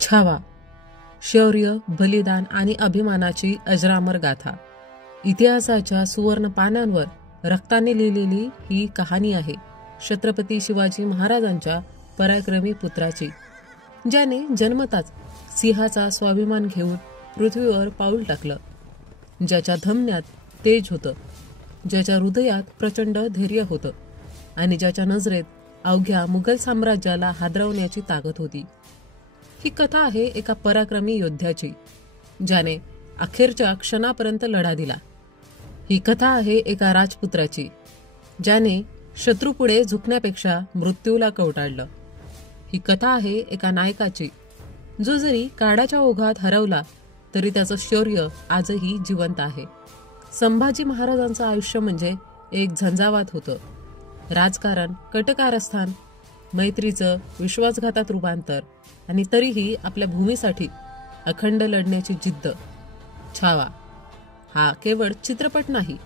छावा, शौर्य, बलिदान आणि अभिमानाची अजरामर गाथा. इतिहासाच्या सुवर्ण पानांवर रक्ताने लिहिलेली ही कहाणी आहे छत्रपती शिवाजी महाराजांच्या पराक्रमी पुत्राची, ज्याने जन्मताच सिंहाचा स्वाभिमान घेऊन पृथ्वीवर पाऊल टाकलं, ज्याच्या धमन्यात तेज होतं, ज्याच्या हृदयात प्रचंड धैर्य होतं आणि ज्याच्या नजरेत अवघ्या मुघल साम्राज्याला हादरवण्याची ताकद होती. ही कथा आहे एका पराक्रमी योद्ध्याची, ज्याने अखेरच्या क्षणापर्यंत लढा दिला. ही कथा आहे एका राजपुत्राची, ज्याने शत्रूपुढे झुकण्यापेक्षा मृत्यूला कवटाळलं. ही कथा आहे एका नायकाची, जो जरी काळाच्या ओघात हरवला तरी त्याचं शौर्य आजही जिवंत आहे. संभाजी महाराजांचं आयुष्य म्हणजे एक झंझावात होतं. राजकारण, कटकारस्थान, मैत्रीचं विश्वासघातात रूपांतर आणि तरीही आपल्या भूमीसाठी अखंड लढण्याची जिद्द. छावा हा केवळ चित्रपट नाही,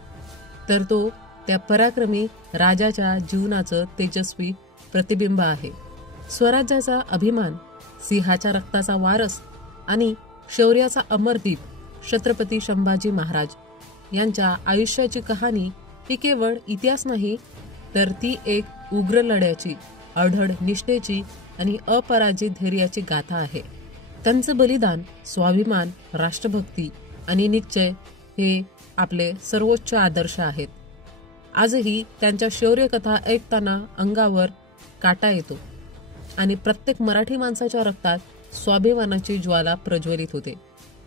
तर तो त्या पराक्रमी राजाच्या जीवनाचं तेजस्वी प्रतिबिंब आहे. स्वराज्याचा अभिमान, सिंहाच्या रक्ताचा वारस आणि शौर्याचा अमरदीप छत्रपती संभाजी महाराज यांच्या आयुष्याची कहाणी ही केवळ इतिहास नाही, तर ती एक उग्र लढ्याची, अढळ निष्ठेची आणि अपराजित धैर्याची गाथा आहे. त्यांचं बलिदान, स्वाभिमान, राष्ट्रभक्ती आणि निश्चय हे आपले सर्वोच्च आदर्श आहेत. आजही त्यांच्या शौर्यकथा ऐकताना अंगावर काटा येतो आणि प्रत्येक मराठी माणसाच्या रक्तात स्वाभिमानाची ज्वाला प्रज्वलित होते.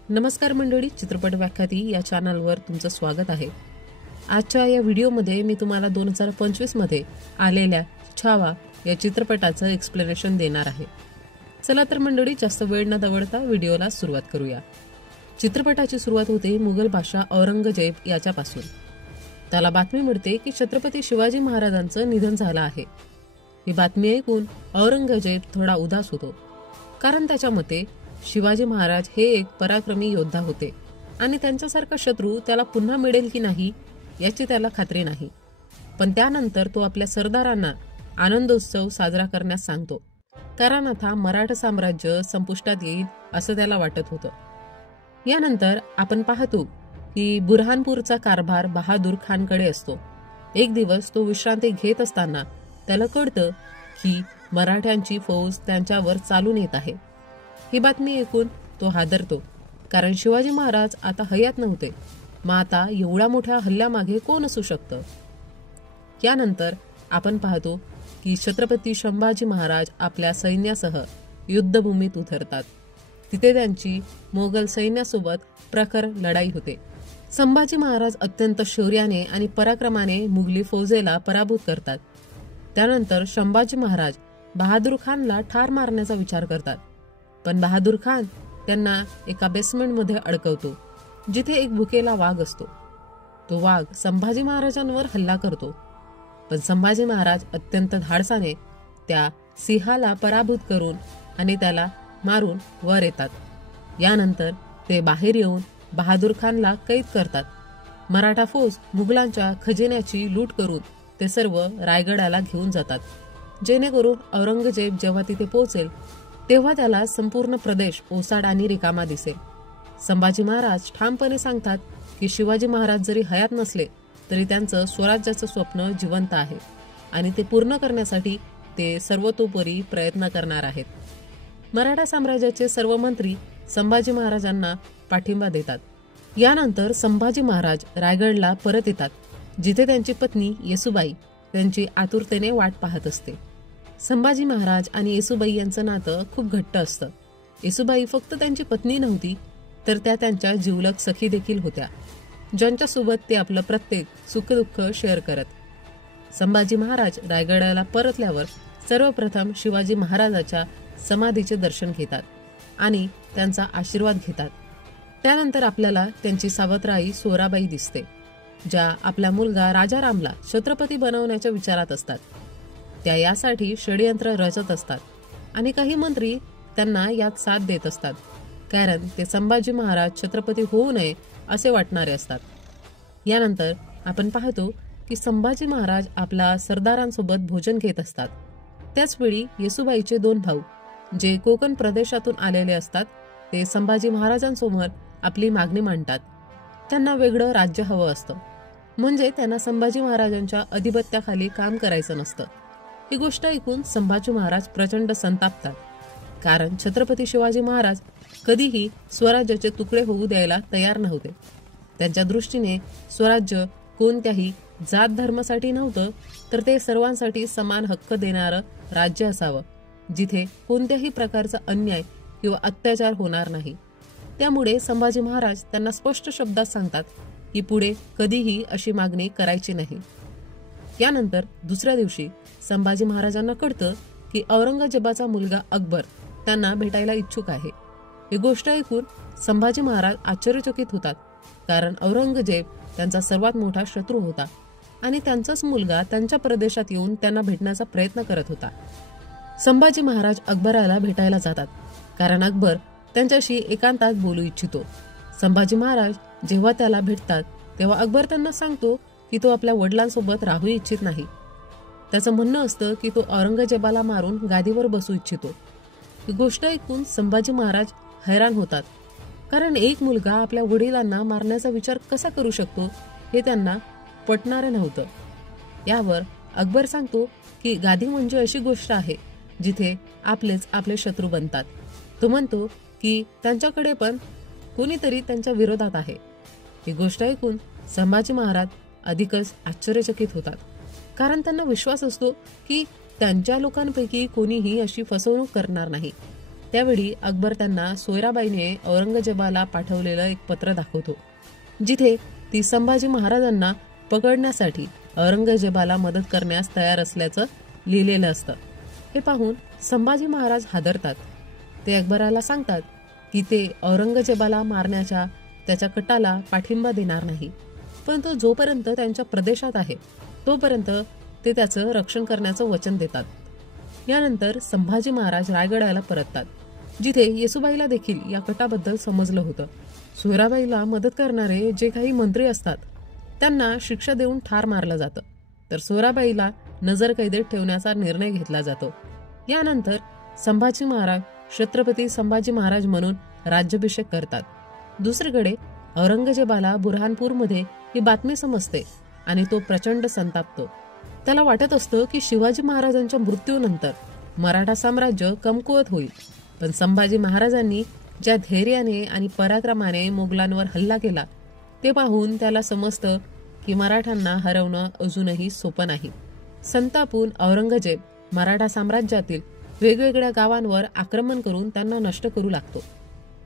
नमस्कार मंडळी, चित्रपट व्याख्याती या चॅनलवर तुमचं स्वागत आहे. आजच्या या व्हिडिओमध्ये मी तुम्हाला 2025 मध्ये आलेल्या छावा या चित्रपटाचं एक्सप्लेनेशन देणार आहे. चला तर मंडळी, जास्त वेळ न दवडता व्हिडिओला सुरुवात करूया. चित्रपटाची सुरुवात होते मुघल बादशाह औरंगजेब याच्यापासून. त्याला बातमी मिळते की छत्रपती शिवाजी महाराजांचं निधन झालं आहे. ही बातमी ऐकून औरंगजेब थोडा उदास होतो, कारण त्याच्या मते शिवाजी महाराज हे एक पराक्रमी योद्धा होते आणि त्यांच्यासारखा शत्रू त्याला पुन्हा मिळेल की नाही याची त्याला खात्री नाही. पण त्यानंतर तो आपल्या सरदारांना आनंदोत्सव साजरा करण्यास सांगतो, कारण आता मराठा साम्राज्य संपुष्टात येईल असं त्याला वाटत होतं. यानंतर आपण पाहतो की बुरहानपूरचा कारभार बहादूर खानकडे असतो. एक दिवस तो विश्रांती घेत असताना त्याला कळतं की मराठ्यांची फौज त्यांच्यावर चालून येत आहे. ही बातमी ऐकून तो हादरतो, कारण शिवाजी महाराज आता हयात नव्हते. मग आता एवढ्या मोठ्या हल्ल्यामागे कोण असू शकतं? यानंतर आपण पाहतो की छत्रपती संभाजी महाराज आपल्या सैन्यासह युद्धभूमीत उतरतात. तिथे त्यांची मोगल सैन्यासोबत प्रखर लढाई होते. संभाजी महाराज अत्यंत शौर्याने आणि पराक्रमाने मुघली फौजेला पराभूत करतात. त्यानंतर संभाजी महाराज बहादूर खानला ठार मारण्याचा विचार करतात, पण बहादूर खान त्यांना एका बेसमेंटमध्ये अडकवतो, जिथे एक भुकेला वाघ असतो. तो वाघ संभाजी महाराजांवर हल्ला करतो, पण संभाजी महाराज अत्यंत धाडसाने त्या सिंहाला पराभूत करून आणि त्याला मारून वर येतात. यानंतर ते बाहेर येऊन बहादूर खानला कैद करतात. मराठा फौज मुघलांच्या खजिन्याची लूट करून ते सर्व रायगडाला घेऊन जातात, जेणेकरून औरंगजेब जेव्हा तिथे पोहोचेल तेव्हा त्याला संपूर्ण प्रदेश ओसाड आणि रिकामा दिसेल. संभाजी महाराज ठामपणे सांगतात की शिवाजी महाराज जरी हयात नसले तरी त्यांचं स्वराज्याचं स्वप्न जिवंत आहे आणि ते पूर्ण करण्यासाठी ते सर्वतोपरी प्रयत्न करणार आहेत. मराठा साम्राज्याचे सर्व मंत्री संभाजी महाराजांना पाठिंबा देतात. यानंतर संभाजी महाराज रायगडला परत येतात, जिथे त्यांची पत्नी येसुबाई त्यांची आतुरतेने वाट पाहत असते. संभाजी महाराज आणि येसुबाई यांचं नातं खूप घट्ट असतं. येसुबाई फक्त त्यांची पत्नी नव्हती, तर त्या त्यांच्या जिवलग सखी देखील होत्या, ज्यांच्यासोबत ते आपलं प्रत्येक सुखदुःख शेअर करत. संभाजी महाराज रायगडाला परतल्यावर सर्वप्रथम शिवाजी महाराजाच्या समाधीचे दर्शन घेतात आणि त्यांचा आशीर्वाद घेतात. त्यानंतर आपल्याला त्यांची सावत्र सोराबाई दिसते, ज्या आपला मुलगा राजारामला छत्रपती बनवण्याच्या विचारात असतात. त्या यासाठी षडयंत्र रचत असतात आणि काही मंत्री त्यांना यात साथ देत असतात, कारण ते संभाजी महाराज छत्रपती होऊ नये असे वाटणारे असतात. यानंतर आपण पाहतो की संभाजी महाराज आपल्या सरदारांसोबत भोजन घेत असतात. त्याचवेळी येसुबाईचे दोन भाऊ जे कोकण प्रदेशातून आलेले असतात ते संभाजी महाराजांसमोर आपली मागणी मांडतात. त्यांना वेगळं राज्य हवं असतं, म्हणजे त्यांना संभाजी महाराजांच्या अधिपत्याखाली काम करायचं नसतं. ही गोष्ट ऐकून संभाजी महाराज प्रचंड संतापतात, कारण छत्रपती शिवाजी महाराज कधीही स्वराज्याचे तुकडे होऊ द्यायला तयार नव्हते. त्यांच्या दृष्टीने स्वराज्य कोणत्याही जात धर्मासाठी नव्हतं, तर ते सर्वांसाठी समान हक्क देणारं राज्य असावं, जिथे कोणत्याही प्रकारचा अन्याय किंवा अत्याचार होणार नाही. त्यामुळे संभाजी महाराज त्यांना स्पष्ट शब्दात सांगतात की पुढे कधीही अशी मागणी करायची नाही. यानंतर दुसऱ्या दिवशी संभाजी महाराजांना कळतं की औरंगजेबाचा मुलगा अकबर त्यांना भेटायला इच्छुक आहे. ही गोष्ट ऐकून संभाजी महाराज आश्चर्यचकित होतात, कारण औरंगजेब त्यांचा सर्वात मोठा शत्रू होता आणि त्यांचाच मुलगा त्यांच्या प्रदेशात येऊन त्यांना भेटण्याचा प्रयत्न करत होता. संभाजी महाराज अकबराला भेटायला जातात, कारण अकबर त्यांच्याशी एकांतात बोलू इच्छितो. संभाजी महाराज जेव्हा त्याला भेटतात तेव्हा अकबर त्यांना सांगतो की तो आपल्या वडिलांसोबत राहू इच्छित नाही. त्याचं म्हणणं असतं की तो औरंगजेबाला मारून गादीवर बसू इच्छितो. ही गोष्ट ऐकून संभाजी महाराज हैराण होतात, कारण एक मुलगा आपल्या वडिलांना मारण्याचा विचार कसा करू शकतो हे त्यांना पटणारे नव्हतं. यावर अकबर सांगतो की गादी म्हणजे अशी गोष्ट आहे जिथे आपलेच आपले शत्रू बनतात. तो म्हणतो की त्यांच्याकडे पण कोणीतरी त्यांच्या विरोधात आहे. ही गोष्ट ऐकून संभाजी महाराज अधिकच आश्चर्यचकित होतात, कारण त्यांना विश्वास असतो की त्यांच्या लोकांपैकी कोणीही अशी फसवणूक करणार नाही. त्यावेळी अकबर त्यांना सोयराबाईने औरंगजेबाला पाठवलेलं एक पत्र दाखवतो, जिथे ती संभाजी महाराजांना पकडण्यासाठी औरंगजेबाला मदत करण्यास तयार असल्याचं लिहिलेलं असतं. हे पाहून संभाजी महाराज हादरतात. ते अकबराला सांगतात की ते औरंगजेबाला मारण्याच्या त्याच्या कटाला पाठिंबा देणार नाही, पण तो जोपर्यंत त्यांच्या प्रदेशात आहे तोपर्यंत ते त्याचं रक्षण करण्याचं वचन देतात. यानंतर संभाजी महाराज रायगडाला परततात, जिथे येसुबाईला देखील या कटाबद्दल समजलं होतं. सोयराबाईला मदत करणारे जे काही मंत्री असतात त्यांना शिक्षा देऊन ठार मारलं जातं, तर सोयराबाईला नजरकैदेत ठेवण्याचा निर्णय घेतला जातो. यानंतर संभाजी महाराज छत्रपती संभाजी महाराज म्हणून राज्याभिषेक करतात. दुसरीकडे औरंगजेबाला बुरहानपूरमध्ये ही बातमी समजते आणि तो प्रचंड संतापतो. त्याला वाटत असतं की शिवाजी महाराजांच्या मृत्यूनंतर मराठा साम्राज्य कमकुवत होईल, पण संभाजी महाराजांनी ज्या धैर्याने आणि पराक्रमाने मोगलांवर हल्ला केला ते पाहून त्याला समजतं की मराठ्यांना हरवणं अजूनही सोपं नाही. संतापून औरंगजेब मराठा साम्राज्यातील वेगवेगळ्या गावांवर आक्रमण करून त्यांना नष्ट करू लागतो.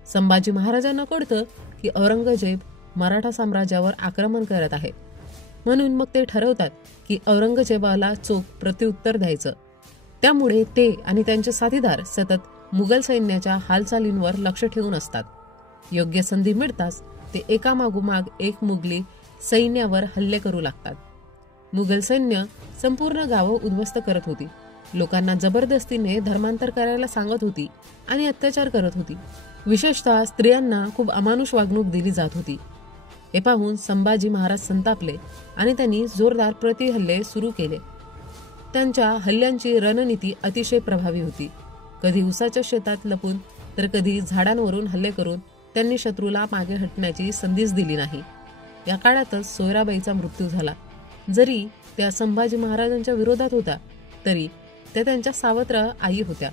संभाजी महाराजांना कळतं की औरंगजेब मराठा साम्राज्यावर आक्रमण करत आहे, म्हणून मग ते ठरवतात की औरंगजेबाला चोख प्रत्युत्तर द्यायचं. त्यामुळे ते आणि त्यांचे साथीदार सतत मुघल सैन्याच्या हालचालींवर लक्ष ठेवून असतात. योग्य संधी मिळताच ते एकामागोमाग एक मुघली सैन्यावर हल्ले करू लागतात. मुघल सैन्य संपूर्ण गावं उद्ध्वस्त करत होती, लोकांना जबरदस्तीने धर्मांतर करायला सांगत होती आणि अत्याचार करत होती. विशेषतः स्त्रियांना खूप अमानुष वागणूक दिली जात होती. हे पाहून संभाजी महाराज संतापले आणि त्यांनी जोरदार प्रतिहल्ले सुरू केले. त्यांच्या हल्ल्यांची रणनीती अतिशय प्रभावी होती. कधी उसाच्या शेतात लपून तर कधी झाडांवरून हल्ले करून त्यांनी शत्रूला मागे हटण्याची संधीच दिली नाही. या काळातच सोयराबाईचा मृत्यू झाला. जरी त्या संभाजी महाराजांच्या विरोधात होत्या तरी त्या त्यांच्या सावत्र आई होत्या.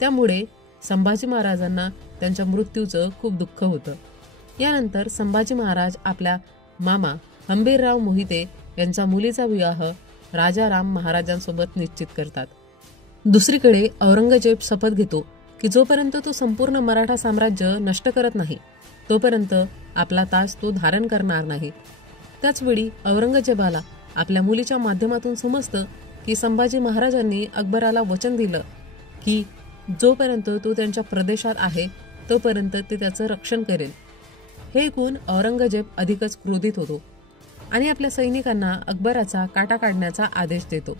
त्यामुळे संभाजी महाराजांना त्यांच्या मृत्यूचं खूप दुःख होतं. यानंतर संभाजी महाराज आपल्या मामा हंबीरराव मोहिते यांच्या मुलीचा विवाह राजाराम महाराजांसोबत निश्चित करतात. दुसरीकडे औरंगजेब शपथ घेतो की जोपर्यंत तो संपूर्ण मराठा साम्राज्य नष्ट करत नाही तोपर्यंत आपला ताज तो धारण करणार नाही. त्याचवेळी औरंगजेबाला आपल्या मुलीच्या माध्यमातून समजतं की संभाजी महाराजांनी अकबराला वचन दिलं की जोपर्यंत तो त्यांच्या प्रदेशात आहे तोपर्यंत ते त्याचं रक्षण करेल. हे ऐकून औरंगजेब अधिकच क्रोधित होतो आणि आपल्या सैनिकांना अकबराचा काटा काढण्याचा आदेश देतो.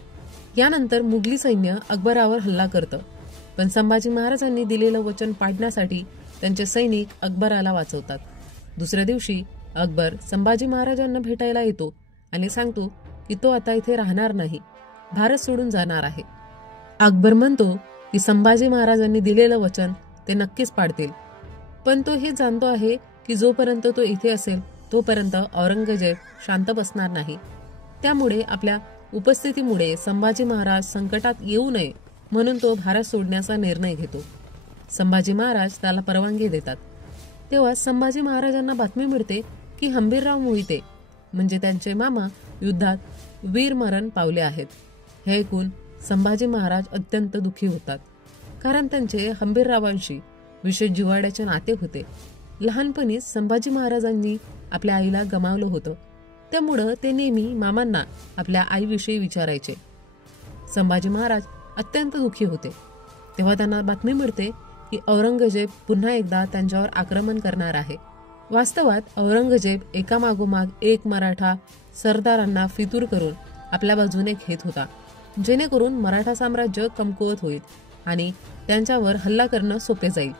यानंतर मुघली सैन्य अकबरावर हल्ला करतं, पण संभाजी महाराजांनी दिलेलं वचन पाळण्यासाठी त्यांचे सैनिक अकबराला वाचवतात. दुसऱ्या दिवशी अकबर संभाजी महाराजांना भेटायला येतो आणि सांगतो की तो आता इथे राहणार नाही, भारत सोडून जाणार आहे. अकबर म्हणतो की संभाजी महाराजांनी दिलेलं वचन ते नक्कीच पाळतील. पण तो हे जाणतो आहे की जोपर्यंत तो इथे असेल तोपर्यंत औरंगजेब शांत बसणार नाही. त्यामुळे आपल्या उपस्थितीमुळे संभाजी महाराज संकटात येऊ नये म्हणून तो भारत सोडण्याचा निर्णय घेतो. संभाजी महाराज त्याला परवानगी देतात. तेव्हा संभाजी महाराजांना बातमी मिळते की हंबीरराव मोहिते म्हणजे त्यांचे मामा युद्धात वीरमरण पावले आहेत. हे ऐकून संभाजी महाराज अत्यंत दुःखी होतात, कारण त्यांचे हंबीररावांशी विशेष जिव्हाळ्याचे नाते होते. लहानपणीच संभाजी महाराजांनी आपल्या आईला गमावलं होतं, त्यामुळं ते नेहमी मामांना आपल्या आईविषयी विचारायचे. संभाजी महाराज अत्यंत दुःखी होते. तेव्हा त्यांना बातमी मिळते की औरंगजेब पुन्हा एकदा त्यांच्यावर आक्रमण करणार आहे. वास्तवात औरंगजेब एकामागोमाग एक मराठा सरदारांना फितूर करून आपल्या बाजूने घेत होता, जेणेकरून मराठा साम्राज्य कमकुवत होईल आणि त्यांच्यावर हल्ला करणं सोपे जाईल.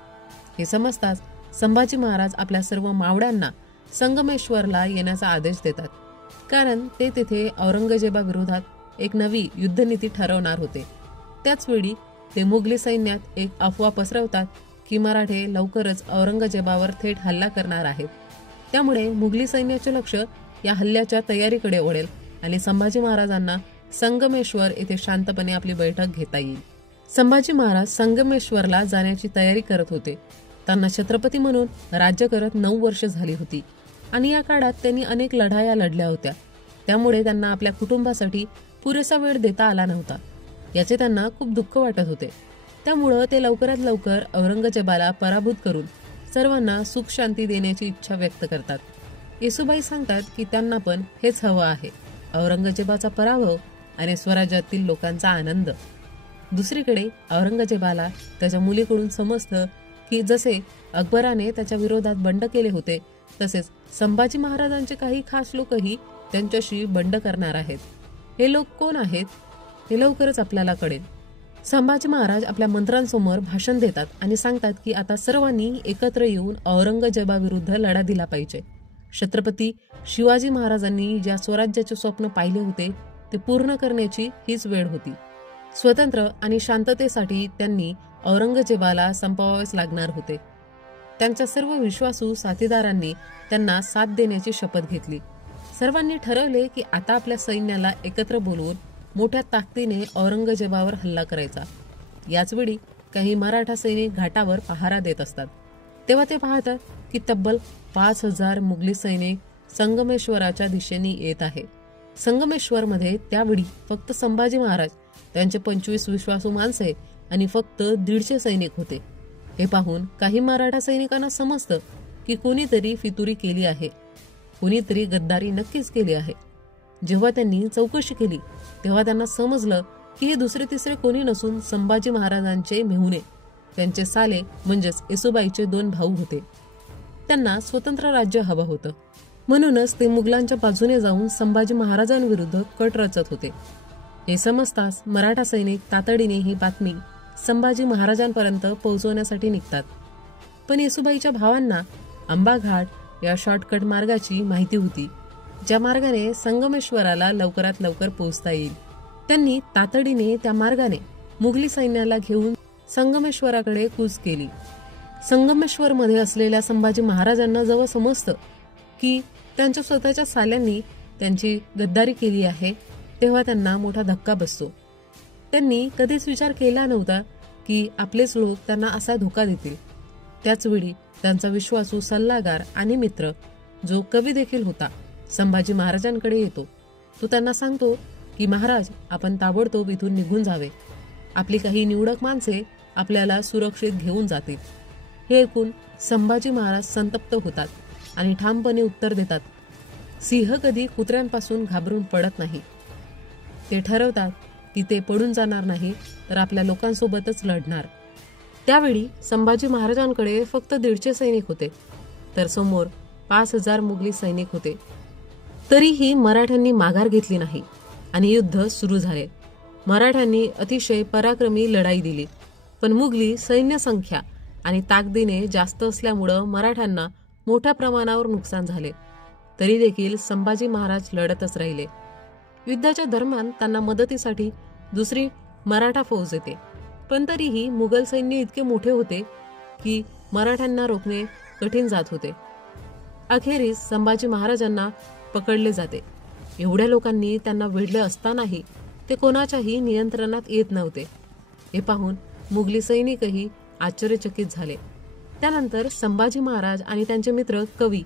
हे समजताच संभाजी महाराज आपल्या सर्व मावळ्यांना संगमेश्वरला येण्याचा आदेश देतात, कारण ते तिथे औरंगजेबाविरोधात एक नवी युद्धनीती ठरवणार होते. त्याचवेळी ते मुघली सैन्यात एक अफवा पसरवतात की मराठे लवकरच औरंगजेबावर थेट हल्ला करणार आहेत. त्यामुळे मुघली सैन्याचे लक्ष या हल्ल्याच्या तयारीकडे वळेल आणि संभाजी महाराजांना संगमेश्वर येथे शांतपणे आपली बैठक घेता येईल. संभाजी महाराज संगमेश्वरला जाण्याची तयारी करत होते. त्यांना छत्रपती म्हणून राज्य करत 9 वर्ष झाली होती आणि या काळात त्यांनी अनेक लढाया लढल्या होत्या. त्यामुळे त्यांना आपल्या कुटुंबासाठी पुरेसा वेळ देता आला नव्हता. याचे त्यांना खूप दुःख वाटत होते. त्यामुळं ते लवकरात लवकर औरंगजेबाला पराभूत करून सर्वांना सुख शांती देण्याची इच्छा व्यक्त करतात. येसुबाई सांगतात की त्यांना पण हेच हवं आहे, औरंगजेबाचा पराभव आणि स्वराज्यातील लोकांचा आनंद. दुसरीकडे औरंगजेबाला त्याच्या मुलीकडून समजतं की जसे अकबराने त्याच्या विरोधात बंड केले होते तसेच संभाजी महाराजांचे काही खास लोकही त्यांच्याशी बंड करणार आहेत. हे लोक कोण आहेत हे लवकरच आपल्याला कळेल. संभाजी महाराज आपल्या मंत्र्यांसमोर भाषण देतात आणि सांगतात की आता सर्वांनी एकत्र येऊन औरंगजेबाविरुद्ध लढा दिला पाहिजे. छत्रपती शिवाजी महाराजांनी ज्या स्वराज्याचे स्वप्न पाहिले होते ते पूर्ण करण्याची हीच वेळ होती. स्वतंत्र आणि शांततेसाठी त्यांनी औरंगजेबाला संपवावेच लागणार होते. त्यांच्या सर्व विश्वासू साथीदारांनी त्यांना साथ देण्याची शपथ घेतली. सर्वांनी ठरवले की आता आपल्या सैन्याला एकत्र बोलवून मोठ्या ताकदीने औरंगजेबावर हल्ला करायचा. याचवेळी काही मराठा सैनिक घाटावर पहारा देत असतात. तेव्हा ते पाहतात की तब्बल 5000 मुघली सैनिक संगमेश्वराच्या दिशेने येत आहे. संगमेश्वरमध्ये त्यावेळी फक्त संभाजी महाराज, त्यांचे 25 विश्वासू माणसे आणि फक्त 150 सैनिक होते. हे पाहून काही मराठा सैनिकांना समजतं की कोणीतरी फितुरी केली आहे, कोणीतरी गद्दारी नक्कीच केली आहे. जेव्हा त्यांनी चौकशी केली तेव्हा त्यांना समजलं की हे दुसरे तिसरे कोणी नसून संभाजी महाराजांचे मेहुणे, त्यांचे साले म्हणजेच येसुबाईचे 2 भाऊ होते. त्यांना स्वतंत्र राज्य हवं होतं, म्हणूनच ते मुघलांच्या बाजूने जाऊन संभाजी महाराजांविरुद्ध कट रचत होते. हे समजताच मराठा सैनिक तातडीने ही बातमी संभाजी महाराजांपर्यंत पोहोचवण्यासाठी निघतात. पण येसुबाईच्या भावांना आंबाघाट या शॉर्टकट मार्गाची माहिती होती, ज्या मार्गाने संगमेश्वराला लवकरात लवकर पोहोचता येईल. त्यांनी तातडीने त्या मार्गाने मुघली सैन्याला घेऊन संगमेश्वराकडे कूच केली. संगमेश्वरमध्ये असलेल्या संभाजी महाराजांना जेव्हा समजतं की त्यांच्या स्वतःच्या साल्यांनी त्यांची गद्दारी केली आहे तेव्हा त्यांना मोठा धक्का बसतो. त्यांनी कधीच विचार केला नव्हता की आपलेच लोक त्यांना असा धोका देतील. त्याचवेळी त्यांचा विश्वासू सल्लागार आणि मित्र जो कवी देखील होता संभाजी महाराजांकडे येतो. तो त्यांना सांगतो की महाराज, आपण ताबडतोब इथून निघून जावे. आपली काही निवडक माणसे आपल्याला सुरक्षित घेऊन जातील. हे ऐकून संभाजी महाराज संतप्त होतात आणि ठामपणे उत्तर देतात, सिंह कधी कुत्र्यांपासून घाबरून पडत नाही. ते ठरवतात की ते पडून जाणार नाही तर आपल्या लोकांसोबतच लढणार. त्यावेळी संभाजी महाराजांकडे फक्त 150 सैनिक होते, तर समोर 5000 मुघली सैनिक होते. तरीही मराठ्यांनी माघार घेतली नाही आणि युद्ध सुरू झाले. मराठ्यांनी अतिशय पराक्रमी लढाई दिली, पण मुघली सैन्य संख्या आणि ताकदीने जास्त असल्यामुळं मराठ्यांना मोठ्या प्रमाणावर नुकसान झाले. तरी देखील संभाजी महाराज लढतच राहिले. युद्धाच्या दरम्यान त्यांना मदतीसाठी दुसरी मराठा फौज येते. पण तरीही मुघल सैन्य इतके मोठे होते की मराठ्यांना रोखणे कठीण जात होते. अखेरीस संभाजी महाराजांना पकडले जाते. एवढ्या लोकांनी त्यांना वेढले असतानाही ते कोणाच्याही नियंत्रणात येत नव्हते. हे पाहून मुघली सैनिकही आश्चर्यचकित झाले. त्यानंतर संभाजी महाराज आणि त्यांचे मित्र कवी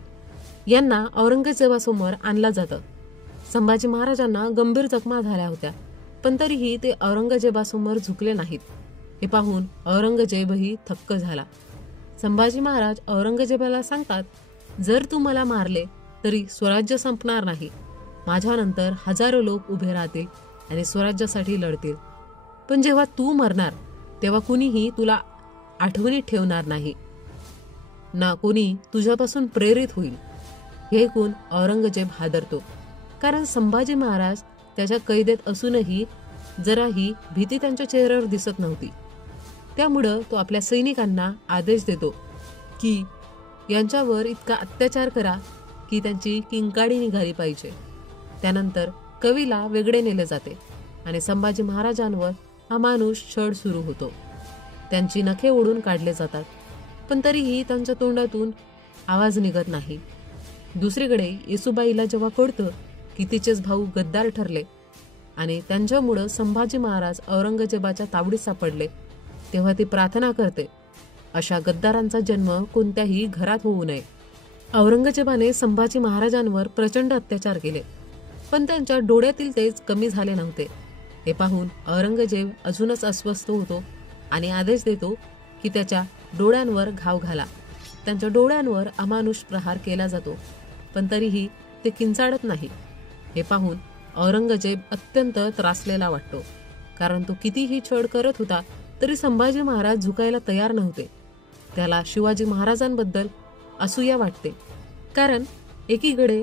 यांना औरंगजेबासमोर आणलं जातं. संभाजी महाराजांना गंभीर जखमा झाल्या होत्या, पण तरीही ते औरंगजेबासमोर झुकले नाहीत. हे पाहून औरंगजेबही थक्क झाला. संभाजी महाराज औरंगजेबाला सांगतात, जर तू मला मारले तरी स्वराज्य संपणार नाही. माझ्यानंतर हजारो लोक उभे राहतील आणि स्वराज्यासाठी लढतील. पण जेव्हा तू मरणार तेव्हा कुणीही तुला आठवणीत ठेवणार नाही ना कोणी तुझ्यापासून प्रेरित होईल. हे ऐकून औरंगजेब हादरतो, कारण संभाजी महाराज त्याच्या कैदेत असूनही जराही भीती त्यांच्या चेहऱ्यावर दिसत नव्हती. त्यामुळं तो आपल्या सैनिकांना आदेश देतो की यांच्यावर इतका अत्याचार करा की त्यांची किंकाळी निघाली पाहिजे. त्यानंतर कवीला वेगळे नेले जाते आणि संभाजी महाराजांवर अमानुष छळ सुरू होतो. त्यांची नखे ओढून काढले जातात, पण तरीही त्यांच्या तोंडातून आवाज निघत नाही. दुसरीकडे येसुबाईला जेव्हा कळतं की तिचेच भाऊ गद्दार ठरले आणि त्यांच्यामुळं संभाजी महाराज औरंगजेबाच्या तावडीत सापडले, तेव्हा ती प्रार्थना करते, अशा गद्दारांचा जन्म कोणत्याही घरात होऊ नये. औरंगजेबाने संभाजी महाराजांवर प्रचंड अत्याचार केले, पण त्यांच्या डोळ्यातील तेज कमी झाले नव्हते. हे पाहून औरंगजेब अजूनच अस्वस्थ होतो आणि आदेश देतो की त्याच्या डोळ्यांवर घाव घाला. त्यांच्या डोळ्यांवर अमानुष प्रहार केला जातो, पण तरीही ते किंचाळत नाही. हे पाहून औरंगजेब अत्यंत त्रासलेला वाटतो, कारण तो कितीही छळ करत होता तरी संभाजी महाराज झुकायला तयार नव्हते. त्याला शिवाजी महाराजांबद्दल असूया वाटते, कारण एकीकडे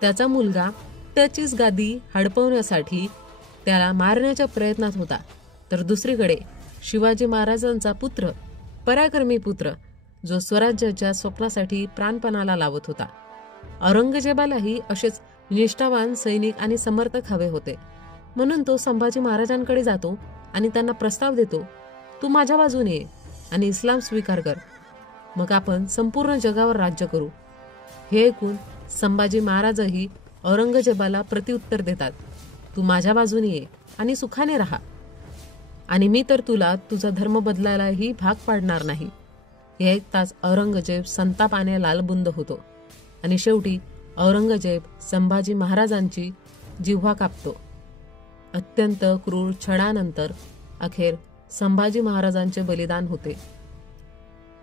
त्याचा मुलगा त्याचीच गादी हडपवण्यासाठी त्याला मारण्याच्या प्रयत्नात होता, तर दुसरीकडे शिवाजी महाराजांचा पुत्र, पराक्रमी पुत्र, जो स्वराज्याच्या स्वप्नासाठी प्राणपणाला लावत होता. औरंगजेबालाही असेच निष्ठावान सैनिक आणि समर्थक हवे होते. म्हणून तो संभाजी महाराजांकडे जातो आणि त्यांना प्रस्ताव देतो, तू माझ्या बाजूने ये आणि इस्लाम स्वीकार कर, मग आपण संपूर्ण जगावर राज्य करू. हे ऐकून संभाजी महाराजही औरंगजेबाला प्रत्युत्तर देतात, तू माझ्या बाजूने ये आणि सुखाने राहा, आणि मी तर तुला तुझा धर्म बदलायलाही भाग पाडणार नाही. हे ऐकताच औरंगजेब संतापाने लालबुंद होतो आणि शेवटी औरंगजेब संभाजी महाराजांची जिव्हा कापतो. अत्यंत क्रूर छळानंतर अखेर संभाजी महाराजांचे बलिदान होते.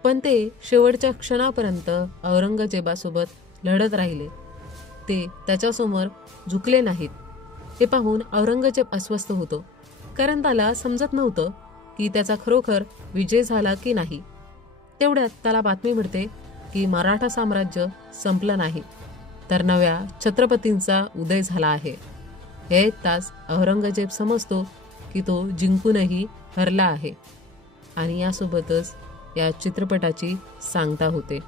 पण ते शेवटच्या क्षणापर्यंत औरंगजेबासोबत लढत राहिले. ते त्याच्यासमोर झुकले नाहीत. हे पाहून औरंगजेब अस्वस्थ होतो, कारण त्याला समजत नव्हतं की त्याचा खरोखर विजय झाला की नाही. तेवढ्यात त्याला बातमी मिळते की मराठा साम्राज्य संपलं नाही, तर नव्या छत्रपतींचा उदय झाला आहे. हे ऐकताच औरंगजेब समजतो की तो जिंकूनही हरला आहे. आणि यासोबतच या चित्रपटाची सांगता होते.